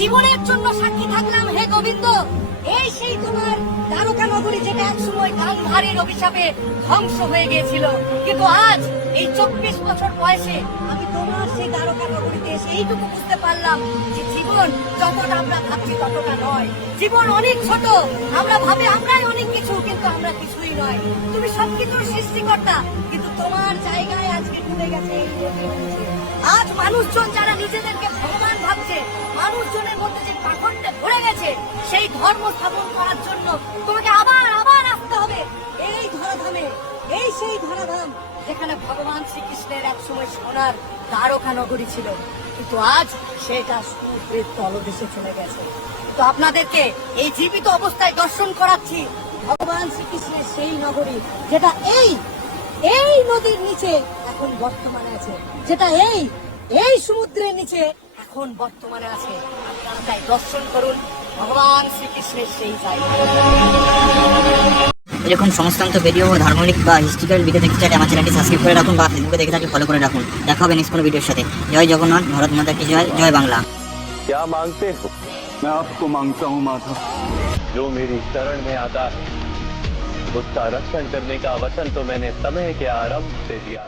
জীবনের জন্য সাক্ষী থাকলাম হে গোবিন্দ। এই সেই তোমার দ্বারকা নগরী যেটা একসময় গান্ধারীর অভিশাপে ধ্বংস হয়ে গিয়েছিল, কিন্তু আজ এই 24 বছর বয়সে আমি তোমার সেই দ্বারকা নগরীতে এসে এইটুকু বুঝতে পারলাম যে জীবন যতটা আমরা ভাবছি ততটা নয়। জীবন অনেক ছোট, আমরা ভাবে আমরাই অনেক কিছু, কিন্তু আমরা কিছুই নয়। তুমি সবকিছুর সৃষ্টিকর্তা, কিন্তু তোমার জায়গায় আজকে ডুবে গেছে এই নদীর নিচে। আজ মানুষজন যারা নিজেদেরকে ভগবান ভাবছে, মানুষজনের মধ্যে যে পাখণ্ডে ভরে গেছে, সেই ধর্ম স্থাপন করার জন্য তোমাকে আবার আবার আসতে হবে এই ধরাধামে। এই সেই ধরাধাম যেখানে ভগবান শ্রীকৃষ্ণের এক সময় সোনার দ্বারকা নগরী ছিল, কিন্তু আজ সেটা সমুদ্রের তলদেশে চলে গেছে। তো আপনাদেরকে এই জীবিত অবস্থায় দর্শন করাচ্ছি ভগবান শ্রীকৃষ্ণের সেই নগরী, যেটা এই নদীর নিচে এখন বর্তমানে আছে, যেটা এই সমুদ্রের নিচে এখন বর্তমানে আছে। আপনারা তাই দর্শন করুন ভগবান শ্রীকৃষ্ণের সেই জায়গা। এরকম সমস্ত ভিডিও ও ধার্মিক বা হিস্ট্রিক্যাল ভিডিও দেখতে চাইলে আমার চ্যানেলটি সাবস্ক্রাইব করে রাখুন বা ফেসবুকে দেখে থাকলে ফলো করে রাখুন। দেখা হবে নেক্সট কোনো ভিডিওর সাথে। জয় জগন্নাথ, ভারত মাতা কি জয়, জয় বাংলা। क्या मांगते हो? मैं आपको मांगता हूँ माधव, जो मेरी शरण में आता है उसका रक्षण करने का वचन तो मैंने समय के आरंभ से दिया।